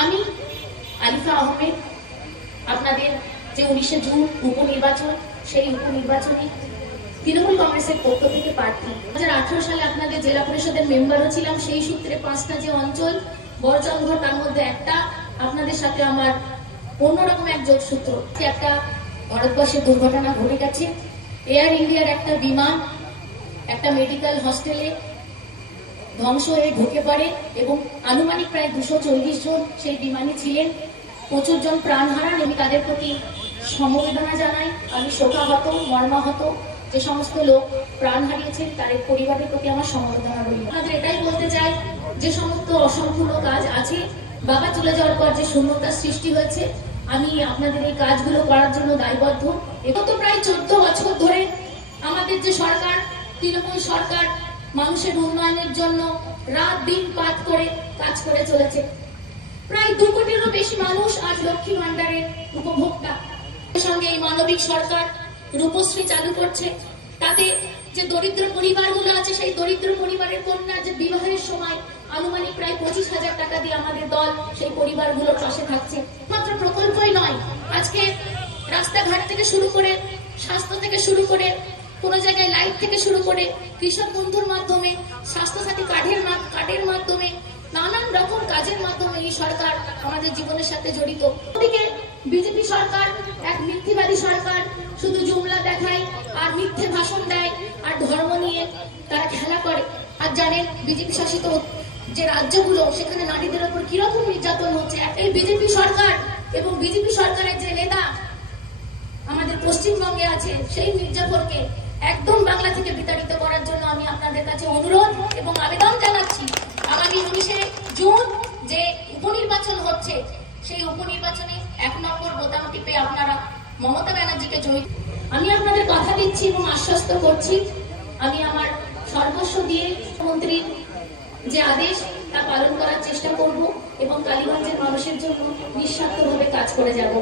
আমি আলিফা আহমেদ আপনাদের যে 19শে জুন উপনির্বাচন, সেই উপনির্বাচনে তৃণমূল কংগ্রেসের পক্ষ থেকে প্রার্থী। 2018 সালে আপনাদের জেলা পরিষদের মেম্বারও ছিলাম। সেই সূত্রে 5টা যে অঞ্চল বড়চন্দ্র, তার মধ্যে একটা আপনাদের সাথে আমার অন্যরকম এক যোগসূত্র। একটা ভারতবর্ষের দুর্ঘটনা ঘটে গেছে। এয়ার ইন্ডিয়ার একটা বিমান একটা মেডিকেল হস্টেলে ধ্বংস হয়ে ঢুকে পড়ে এবং আনুমানিক প্রায় 240 জন সেই বিমানে ছিলেন। 25 জন প্রাণ হারান। আমি তাদের প্রতি সমবেদনা জানাই। আমি শোকাহত, মর্মাহত যে সমস্ত লোক প্রাণ হারিয়েছেন তাদের পরিবারের প্রতি আমার সমবেদনা রইল। আমাদের এটাই বলতে চাই, যে সমস্ত অসম্পূর্ণ কাজ আছে, বাবা চলে যাওয়ার পর যে শূন্যতার সৃষ্টি হয়েছে, আমি আপনাদের এই কাজগুলো করার জন্য দায়বদ্ধ। এগত প্রায় 14 বছর ধরে আমাদের যে সরকার, তৃণমূল সরকার, মানুষের উন্নয়নের জন্য রাত দিন পাত করে কাজ করে চলেছে। প্রায় 2 কোটিরও বেশি মানুষ আজ লক্ষ্মী ভান্ডারের উপভোক্তা। সঙ্গে এই মানবিক সরকার রূপশ্রী চালু করছে। তাতে যে দরিদ্র পরিবারগুলো আছে, সেই দরিদ্র পরিবারের কন্যা যে বিবাহের সময় আনুমানিক প্রায় 25,000 টাকা দিয়ে আমাদের দল সেই পরিবারগুলোর পাশে থাকছে। মাত্র প্রকল্পই নয়, আজকে রাস্তাঘাট থেকে শুরু করে, স্বাস্থ্য থেকে শুরু করে, কোন জায়গায় লাইট থেকে শুরু করে, কৃষক বন্ধুর মাধ্যমে, স্বাস্থ্যসাথী কার্ডের মাধ্যমে, নানান রকম কাজের মাধ্যমে এই সরকার আমাদের জীবনের সাথে জড়িত। ওদিকে বিজেপি সরকার এক মিথ্যাবাদী সরকার, শুধু জুমলা দেখায় আর মিথ্যে ভাষণ দেয় আর ধর্ম নিয়ে তারা খেলা করে। আর জানেন বিজেপি শাসিত যে রাজ্যগুলো, সেখানে নারীদের উপর কিরকম নির্যাতন হচ্ছে। এই বিজেপি সরকার এবং বিজেপি সরকারের যে নেতা আমাদের পশ্চিমবঙ্গে আছে, সেই মির্জাফরকে একদম বাংলা থেকে বিতাড়িত করার জন্য আমি আপনাদের কাছে অনুরোধ এবং আবেদন জানাচ্ছি। আগামী 19শে জুন যে উপনির্বাচন হচ্ছে, সেই উপনির্বাচনে 1 নম্বর বোতাম টিপে আপনারা মমতা ব্যানার্জিকে জয়ী। আমি আপনাদের কথা দিচ্ছি এবং আশ্বস্ত করছি, আমি আমার সর্বস্ব দিয়ে মন্ত্রীর যে আদেশ তা পালন করার চেষ্টা করব এবং কালীগঞ্জের মানুষের জন্য নিঃস্বার্থভাবে কাজ করে যাব।